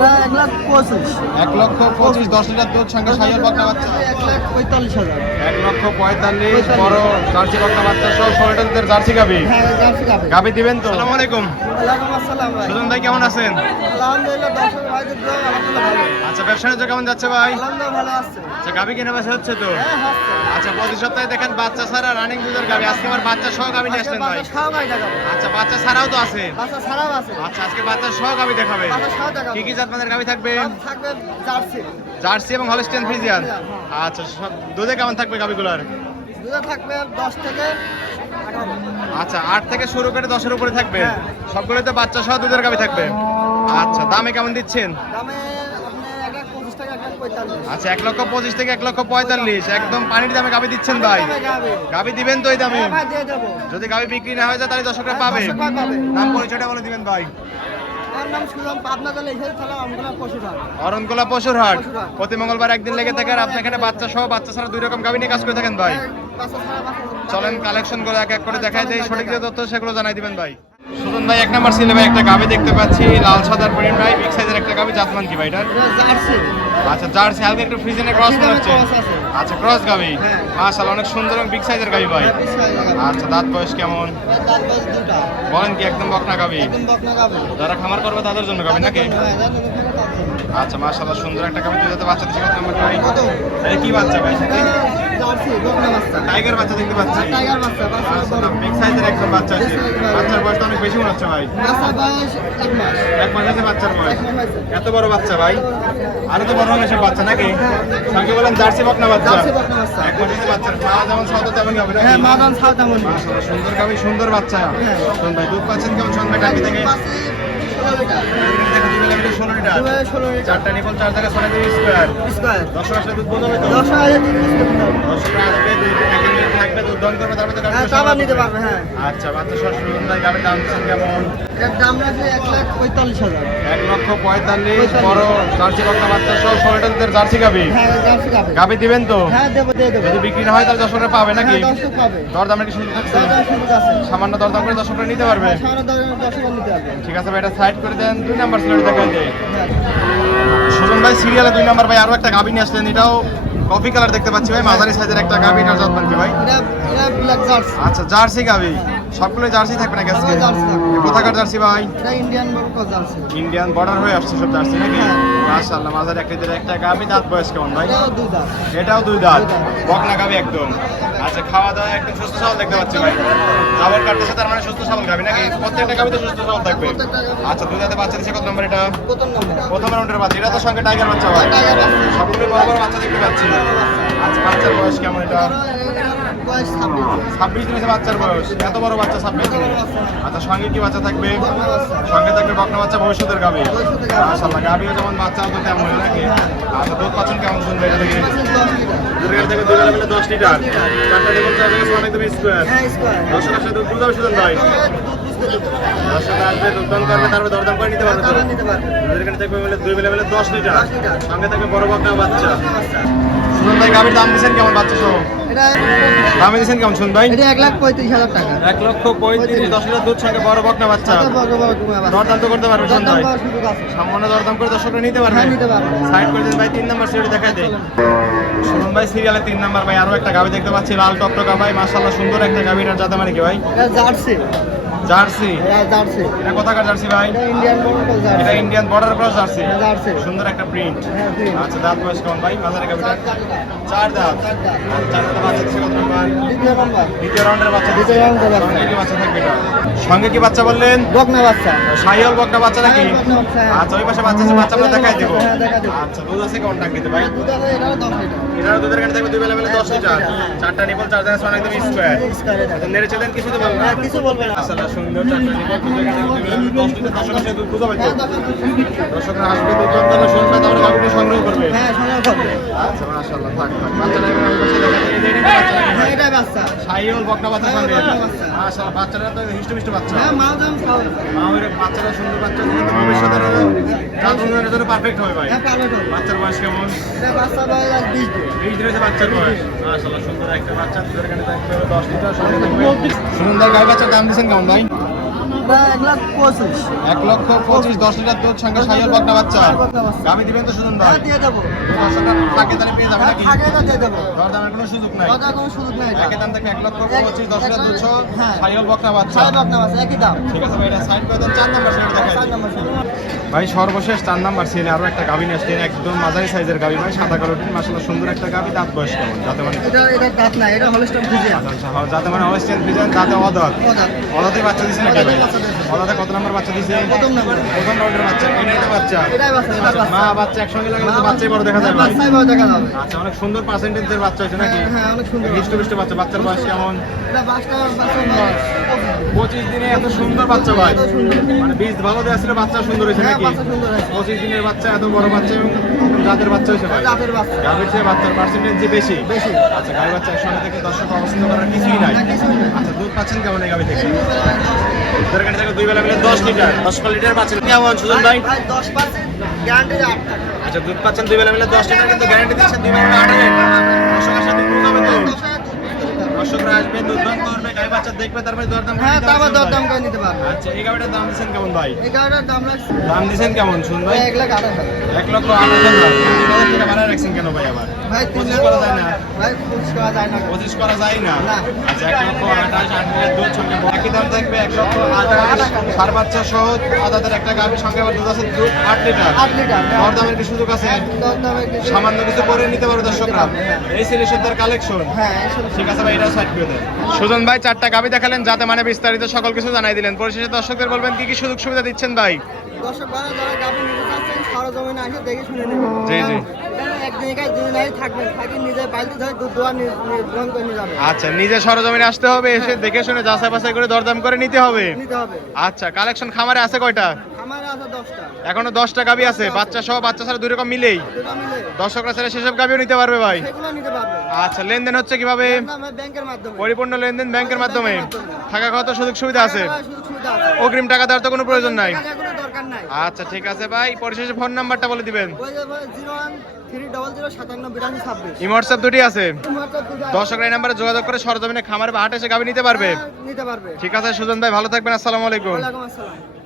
1,25,000 10 litre দুধ সঙ্গে শাহিওয়াল বকনা বাচ্চা 1,45,000 1,45,000 বড় জার্সি বকনা বাচ্চা সহ 16 টা দুধের জার্সি গাবি। হ্যাঁ জার্সি গাবে। গাবি দিবেন তো? আসসালামু আলাইকুম। ওয়ালাইকুম আসসালাম ভাই। সুজন ভাই কেমন আছেন? আলহামদুলিল্লাহ দর্শক ভাইদের দোয়া আলহামদুলিল্লাহ ভালো। আচ্ছা ব্যবসা বাণিজ্য কেমন যাচ্ছে ভাই? আলহামদুলিল্লাহ ভালো আছে। আচ্ছা গাবি কেনা বেচা হচ্ছে তো? হ্যাঁ হচ্ছে। আচ্ছা প্রতি সপ্তাহে দেখেন বাচ্চা ছাড়া রানিং দুধের গাবি, আজকে আমার বাচ্চা সহ গাবি নিয়ে আসলেন ভাই। বাচ্চা সহ গাই দেখাবো। আচ্ছা বাচ্চা ছাড়াও তো আছে? বাচ্চা ছাড়াও আছে। আচ্ছা আজকে বাচ্চা সহ গাবি দেখাবে। বাচ্চা সহ দেখাবো। কি কি জাতমানের গাবি থাকবে? থাকবে জার্সি। জার্সি এবং হলস্টিয়ান ফ্রিজিয়ান। আচ্ছা সব দুধে কেমন থাকবে গাবিগুলোর? দুধ থাকবে 10 থেকে 18। আচ্ছা 8 থেকে শুরু করে 10 এর উপরে থাকবে। হ্যাঁ। সবগুলোতে বাচ্চা সহ দুধের গাবি থাকবে। আচ্ছা দামে কেমন দিচ্ছেন? দামে আপনি 1,25,000 টাকা 1,45,000। আচ্ছা 1,25,000 থেকে 1,45,000 একদম পানির দামে গাবি দিচ্ছেন ভাই। গাবি দিবেন তো এই দামে? হ্যাঁ ভাই দিয়ে দেব। যদি গাবি বিক্রি না হয়ে যায় তাহলে দর্শকরা পাবে। দর্শক ভাই পাবে। নাম পরিচয়টা বলে দিবেন ভাই। আমার নাম সুজন, পাবনা জেলা ইসের থানা আমগুলা পশুরহাট। অরণকোলা পশুরহাট। পশুরহাট। প্রতি মঙ্গলবার একদিন লেগে থাকে আর আপনি এখানে বাচ্চা সহ বাচ্চা ছাড়া দুই রকম গাবি নিয়ে কাজ করে থাকেন ভাই। বাচ্চা ছাড়া বাচ্চা। চলেন কালেকশন করে এক এক করে দেখাই দেই, সঠিক যে তথ্য সেগুলো জানাই দিবেন ভাই। সুজন ভাই 1 নাম্বার সিলে ভাই একটা গাবি দেখতে পাচ্ছি লাল সাদার প্রিন্ট ভাই, বিগ সাইজের একটা গাবি, জাতমান কি ভাই এটার? এটা জার্সি। আচ্ছা জার্সি হালকা একটু ফ্রিজেনে ক্রস মনে হচ্ছে। ক্রস আছে। আচ্ছা ক্রস গাবি। হ্যাঁ। মাশাআল্লাহ অনেক সুন্দর এবং বিগ সাইজের গাবি ভাই। হ্যাঁ, বিশ হাজার টাকা। আচ্ছা দাঁত বয়স কেমন? দাঁত বয়স দুটা। বলেন কি একদম বকনা গাবি? একদম বকনা গাবে। যারা খামার করবে তাদের জন্য গাবি নাকি? হ্যাঁ, দাঁত দুটো থাকে তার জন্য। আচ্ছা মাশাআল্লাহ সুন্দর একটা গাবি, দুধে বাচ্চা দিচ্ছে কত নাম্বার ভাই? কত? এটা কি বাচ্চা ভাই? এটা জার্সি বকনা বাচ্চা। টাইগার বাচ্চা দেখতে পাচ্ছি। টাইগার বাচ্চা, বাচ্চা বড়। মাশাআল্লাহ বিগ সাইজের একদম বাচ্চা আছে। Big size এর বাচ্চার বয়স তো অনেক বেশি মনে হচ্ছে ভাই। বাচ্চা বয়স 1 মাস। 1 মাস আছে বাচ্চার বয়স। 1 মাস হয়েছে। এত বড় বাচ্চা ভাই? আরো তো বড় হবে সব বাচ্চা নাকি? সঙ্গে বলেন জার্সি বকনা বাচ্চা। জার্সি বকনা বাচ্চা। 1 মাস আছে বাচ্চার খাওয়া যেমন সাদা তেমন হবে নাকি? হ্যাঁ, মাদান সাউথ এমন। মাশাআল্লাহ সুন্দর গাবি, সুন্দর বাচ্চা। হ্যাঁ। শুনুন ভাই দুধ পাচ্ছেন কেমন? শুনুন ভাই টাকি থেকে 16 লিটার। 16 লিটার। 16 লিটার। 4টা নিপল 4 জায়গা 6 স্কয়ার। স্কয়ার। 10 আসলে দুধ বোঝাবে তো? 10,000 দিন দিতে হবে। 10 আসবে দুধ এক মিনিট থাকবে, দুধ দন করবে তারপরে তো গাবি হ্যাঁ, তারপর নিতে পারবে, হ্যাঁ। আচ্ছা বাচ্চা সব শুনুন ভাই গাবির দাম দিচ্ছেন কেমন? এর দাম রাখবে 1,45,000। 1,45,000 বড় জার্সি বকনা বাচ্চা সহ 16 টা দুধের জার্সি গাবি। হ্যাঁ, জার্সি গাবে। গাবি দিবেন তো? হ্যাঁ, দেবো, দিয়ে দেবো। যদি বিক্রি না হয় তাহলে দর্শকরা পাবে নাকি? হ্যাঁ, দর্শক পাবে। দরদামের কি সুযোগ থাকছে? দরদাম সুযোগ আছে। সামান্য দরদাম করে দর্শকরা নিতে পারবে। সারা দর্শক নিতে পারবে। ঠিক আছে ভাই এটা সাইড করে দেন। 2 নাম্বার সিলেট দেখাই দেই। হ্যাঁ। সুজন ভাই সিরিয়ালে 2 নাম্বার ভাই আরো একটা গাবি নিয়ে আসলেন, এটাও কফি কালার দেখতে পাচ্ছি ভাই, মাঝারি সাইজের একটা গাবি, এটার জাতমান কি ভাই? এটা ব্ল্যাক জার্সি। আচ্ছা জার্সি গাবি, সবগুলো জার্সি থাকবে নাকি আজকে? সবগুলো জার্সি থাকবে। এ কোথাকার জার্সি ভাই? এটা ইন্ডিয়ান বড় জার্সি। ইন্ডিয়ান বর্ডার হয়ে আসছে সব জার্সি নাকি? হ্যাঁ। মাশাআল্লাহ মাঝারি আকৃতির একটা গাবি, দাঁত বয়স কেমন ভাই? এটাও 2 দাঁত। এটাও 2 দাঁত, 2 দাঁত। বকনা গাবি একদম। আচ্ছা খাওয়া দাওয়া একদম সুস্থ সবল দেখতে পাচ্ছি ভাই। জাবর কাটতেছে তার মানে সুস্থ সবল গাবি নাকি? প্রত্যেকটা গাবি তো সুস্থ সবল থাকবে। প্রত্যেকটা গাভী। আচ্ছা 2 দাঁতে বাচ্চা দিচ্ছে কত নম্বর এটা? প্রথম নম্বর। প্রথম রাউন্ডের বাচ্চা, এটা তো সঙ্গে টাইগার বাচ্চা ভাই। টাইগার বাচ্চা। সবগুলো বড় বড় বাচ্চা দেখতে পাচ্ছি। আচ্ছা বাচ্চার বয়স কেমন এটা? বয়স 26। 26 দিন হয়েছে বাচ্চার বয়স, এত বড় বাচ্চা 26 দিন। আচ্ছা সঙ্গে কি বাচ্চা থাকবে? বকনা বাচ্চা। সঙ্গে থাকবে বকনা বাচ্চা, ভবিষ্যতের গাবি। ভবিষ্যতের গাভী। মাশাআল্লাহ গাবিও যেমন বাচ্চা তো তেমন নাকি? আচ্ছা দুধ পাচ্ছেন কেমন শুনবে এটা থেকে? 10 লিটার। দুধের থেকে দুই বেলা মিলে 10 লিটার। 4টা টেবিল 4 জায়গায় অনেক তুমি স্কয়ার। হ্যাঁ, স্কয়ার। দর্শক আসলে দুধ বুঝাবে সুজন ভাই। দর্শক আসবে দুধ দাম করবে তারপরে দরদাম করে নিতে পারবে তো? তারপর নিতে পারবে। দুধের এখানে থাকবে মিলে 2 বেলা মিলে 10 লিটার। 10 লিটার। সঙ্গে থাকবে বড় বকনা বাচ্চা। বকনা বাচ্চা। সুজন ভাই গাবির দাম দিচ্ছেন কেমন বাচ্চা সহ? এটা দামে দিচ্ছেন কেমন শুন ভাই? 1,35,000 টাকা। 1,35,000 10 লিটার দুধ সঙ্গে বড় বকনা বাচ্চা। কত বড় বড় গুমা বাচ্চা। দরদাম তো করতে পারবে শুন দরদাম ভাই। করার সুযোগ আছে। সামান্য দরদাম করে দর্শকরা নিতে পারবে। হ্যাঁ, নিতে পারবে। সাইড করে দেন ভাই। 3 নাম্বার সিরিয়াল দেখাই দেই। শুনুন ভাই সিরিয়ালে 3 নাম্বার ভাই আরো একটা গাবি দেখতে পাচ্ছি, লাল টকটকা ভাই, মাশাআল্লাহ সুন্দর একটা গাবি, এটার জাতে মানে কি ভাই? এটা জার্সি। জার্সি। এটা জার্সি। এটা কোথাকার জার্সি ভাই? এটা ইন্ডিয়ান বড় জার্সি। এটা ইন্ডিয়ান বর্ডার ক্রস জার্সি। হ্যাঁ, জার্সি। সুন্দর একটা প্রিন্ট। হ্যাঁ, প্রিন্ট। আচ্ছা দাঁত বয়স কেমন ভাই মাঝারি গাবিটা? 4 4 দাঁত। দাঁত। 4 দাঁত। 4 দাঁত বাচ্চা দিচ্ছে কত নাম্বার? দ্বিতীয় নম্বর। দ্বিতীয় রাউন্ডের বাচ্চা দিচ্ছে। দ্বিতীয় রাউন্ডের বাচ্চা। সঙ্গে কি বাচ্চা থাকবে এটা? সঙ্গে কি বাচ্চা বললেন? বকনা বাচ্চা। শাহিওয়াল বকনা বাচ্চা নাকি? হ্যাঁ, বকনা বাচ্চা, হ্যাঁ। আচ্ছা ওই পাশে বাচ্চা আছে, বাচ্চা আমরা দেখাই দেবো। হ্যাঁ, দেখাই দেবো। আচ্ছা দুধ আছে কেমন টাঙ্কিতে ভাই? দুধ আছে, এটাও 10 লিটার। এটারও দুধের গাড়ি থাকবে 2 বেলা মিলে 10 লিটার। হ্যাঁ। 4টা নিপল 4 জায়গায় অনেক একদম স্কয়ার। স্কয়ারে থাকে। নেড়ে চেলেন কিছু তো বলবেন না? হ্যাঁ, কিছু বলবে না। আসলে সুন্দর 4টা নিপল 2 জায়গায় থাকবে 2 বেলা মিলে 10 লিটার। দর্শক আসলে দুধ বুঝাবে তো? হ্যাঁ, দর্শক। দর্শকরা আসবে দুধ দাম তাহলে শুনবে তারপরে গাবিটা সংগ্রহ করবে। হ্যাঁ, সংগ্রহ করবে। আচ্ছা মাশাআল্লাহ থাক থাক। বাচ্চাটা এবার ওই পাশে দেখা যায়। এই বাচ্চা নাকি হ্যাঁ, ভাই? এটা বাচ্চা। শাহিওয়াল বকনা বাচ্চা সঙ্গে। শাহিওয়াল বকনা বাচ্চা। মাশাআল্লাহ বাচ্চাটা তো হিষ্টমিষ্ট বাচ্চা। হ্যাঁ, মালদাম খাওয়া। মা ওই বাচ্চাটা সুন্দর বাচ্চা দিয়ে তো ভবিষ্যতের জাত উন্নয়নের জন্য পারফেক্ট হবে ভাই। হ্যাঁ, পারবে তো। বাচ্চার বয়স কেমন? এটা বাচ্চা বয়স 20 দিন। 20 দিন হয়েছে বাচ্চার বয়স। মাশাআল্লাহ সুন্দর একটা বাচ্চা, দুধের গাড়ি থাকবে 10 লিটার সঙ্গে থাকবে। সুন্দর গাই বাচ্চার দাম দিচ্ছেন কেমন ভাই? 1,25,000 1,25,000 10 লিটার দুধ সঙ্গে শাহিওয়াল বকনা বাচ্চা গাবি দিবেন তো সুজন ভাই হ্যাঁ দিয়ে দেবো দর্শকরা থাকে তাহলে পেয়ে যাবে হ্যাঁ নাকি থাকে না দিয়ে দেবো দরদামের কোনো সুযোগ নাই কথা কোনো সুযোগ নাই এটা একই দাম থেকে 1,25,000 10 লিটার দুধ সহ হ্যাঁ। শাহিওয়াল বকনা বাচ্চা সাড়ে বাপ নাম আছে একই দাম ঠিক আছে ভাই এটা সাইড করে দেন 4 নাম্বার সেটা দেখাই 4 নম্বর ছিল ভাই সর্বশেষ 4 নাম্বার সিনে আরো একটা গাবি নিয়ে আসছেন একদম মাঝারি সাইজের গাবি ভাই সাদা কালো টিন মাশাআল্লাহ সুন্দর একটা গাবি দাঁত বয়স কেমন যাতে মানে এটা দাঁত না এটা হলস্টাইন ফ্রিজিয়ান আচ্ছা যাতে মানে অবশ্যই ফিজান দাঁতে অদাত অদাতে বাচ্চা দিছে নাকি ভাই অদাতে কত নাম্বার বাচ্চা দিছে প্রথম নাম্বার প্রথম রাউন্ডের বাচ্চা এটা বাচ্চা এটাই বাচ্চা এটা বাচ্চা মা বাচ্চা একসঙ্গে লাগালে তো বাচ্চাই বড় দেখা যায় ভাই বাচ্চাই বড় দেখা যাবে আচ্ছা অনেক সুন্দর পার্সেন্টেজের বাচ্চা হয়েছে নাকি হ্যাঁ অনেক সুন্দর হিস্টো বাচ্চা বাচ্চার বয়স কেমন এটা বাচ্চা 25 দিনে এত সুন্দর বাচ্চা ভাই এত সুন্দর। মানে বীজ ভালো দেওয়া ছিল বাচ্চা সুন্দর হয়েছে হ্যাঁ নাকি বাচ্চা সুন্দর আছে 25 দিনের বাচ্চা এত বড় বাচ্চা এবং জাতের বাচ্চা হয়েছে ভাই জাতের বাচ্চা গাভীর চেয়ে বাচ্চার পার্সেন্টেজ যে বেশি বেশি আচ্ছা গাভী বাচ্চা একসঙ্গে থেকে দর্শক অবস্থিত করার কিছুই নাই না, কিছুই নাই। আচ্ছা দুধ পাচ্ছেন কেমন এই গাভী থেকে দরকার থেকে দুই বেলা মিলে 10 লিটার 10 লিটার পাচ্ছেন কেমন সুজন ভাই ভাই 10% গ্যারান্টি 8 টাকা আচ্ছা দুধ পাচ্ছেন দুই বেলা মিলে 10 লিটার কিন্তু গ্যারান্টি দিচ্ছেন দুই বেলা 8,000 দর্শকের সাথে দুধ হবে তো 10 টাকা দুধ দিতে হবে। দর্শকরা আসবে দুধ দাম করবে গাভী বাচ্চা দেখবে তারপরে দরদাম করে হ্যাঁ নিতে তারপর পারবেন ভাই। দরদাম করে নিতে পারবে আচ্ছা এই গাভীটার দাম দিচ্ছেন কেমন ভাই এই গাড়িটার দাম লাগছে দাম দিচ্ছেন কেমন শুন ভাই 1,28,000 1,08,000 টাকা বাড়ায় রাখছেন কেন ভাই আবার ভাই 25 করা যায় না ভাই 25 করা যায় না 25 করা যায় না না। আচ্ছা 1,28,000 8 লিটার দুধ সঙ্গে একই দাম থাকবে 1,28,000 সার বাচ্চা সহ আদাদের একটা গাভীর সঙ্গে আবার দুধ আছে দুধ 8 লিটার 8 লিটার দর দামের কি সুযোগ আছে দরদামে কিছু সামান্য কিছু করে নিতে পারো দর্শকরা এই ছিল সত্তর কালেকশন হ্যাঁ এসব ঠিক আছে ভাই এটাও সাইড করে দেন সুজন ভাই 4টা গাভী দেখালেন যাতে মানে বিস্তারিত সকল কিছু জানাই দিলেন পরিশেষে দর্শকদের বলবেন কি কি সুযোগ সুবিধা দিচ্ছেন ভাই দর্শক ভাড়া যারা গাভী নিতে চাচ্ছেন সরজমিনে এসে দেখে শুনে নেবেন জি, জি। এখানে একদিন কাজ দুই নাই থাকবেন থাকি নিজে বাড়িতে ধরে দুধ দোয়া গ্রহণ করে নিয়ে যাবে আচ্ছা নিজে সরজমিনে আসতে হবে এসে দেখে শুনে যাচাই বাছাই করে দরদাম করে নিতে হবে নিতে হবে আচ্ছা কালেকশন খামারে আছে কয়টা আমার আছে 10টা এখনো 10টা গাভী আছে বাচ্চা সহ বাচ্চা ছাড়া দুই রকম মিলেই দুটো মিলে দর্শকরা ছেলে সেসব গাভীও নিতে পারবে ভাই সেগুলো নিতে পারবে আচ্ছা লেনদেন হচ্ছে কিভাবে আমরা ব্যাংকের মাধ্যমে পরিপূর্ণ লেনদেন ব্যাংকের মাধ্যমে থাকা খাওয়া তো সুযোগ সুবিধা আছে টাকা সুযোগ সুবিধা আছে অগ্রিম টাকা দেওয়ার তো কোনো প্রয়োজন নাই টাকার কোনো দরকার নাই আচ্ছা ঠিক আছে ভাই পরিশেষে ফোন নাম্বারটা বলে দিবেন ওই যে 01300579226 ইমো হোয়াটসঅ্যাপ দুটি আছে হোয়াটসঅ্যাপ দুটো আছে। দর্শকরা এই নাম্বারে যোগাযোগ করে সরজমিনে খামারে বা হাটে এসে গাভী নিতে পারবে নিতে পারবে ঠিক আছে সুজন ভাই ভালো থাকবেন আসসালামু আলাইকুম ওয়ালাইকুম আসসালাম